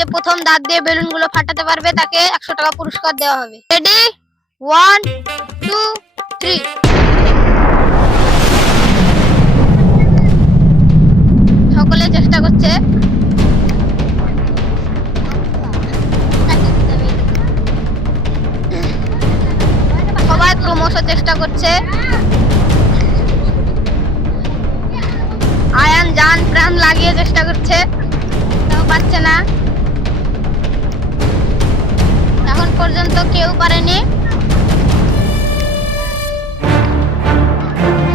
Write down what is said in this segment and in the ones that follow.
যে প্রথম দাঁত দিয়ে বেলুন গুলো ফাটাতে পারবে তাকে 100 টাকা পুরস্কার দেওয়া হবে। রেডি 1 2 3। সকলে চেষ্টা করছে। সবাই ক্রমশ চেষ্টা করছে। আয়ান জান প্রাণ লাগিয়ে চেষ্টা করছে, তাও পারছে না। এখন পর্যন্ত কেউ পারেনি।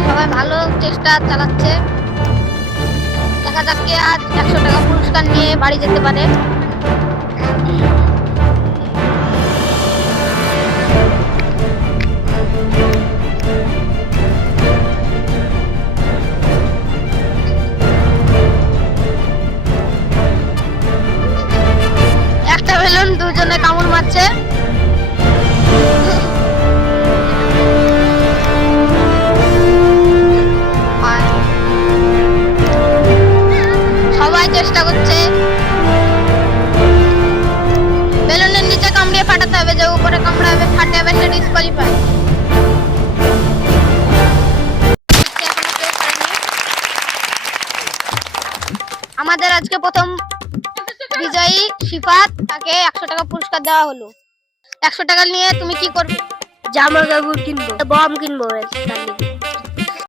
সবাই ভালো চেষ্টা চালাচ্ছে। দেখা যাক কে আজ 100 টাকা পুরস্কার নিয়ে বাড়ি যেতে পারে। একটা বেলুন দুজনে কামড় মারছে। সবাই চেষ্টা করছে। বেলুনের নিচে কামড়িয়ে ফাটাতে হবে, যে উপরে কামড়াবে ফাটে যাবে সে ডিসকোয়ালিফাই। আমাদের আজকে প্রথম বিজয়ী শিফাত, তাকে 100 টাকা পুরস্কার দেওয়া হলো। 100 টাকা নিয়ে তুমি কি করবে? জামা কাপড় কিনবো, বম কিনবো।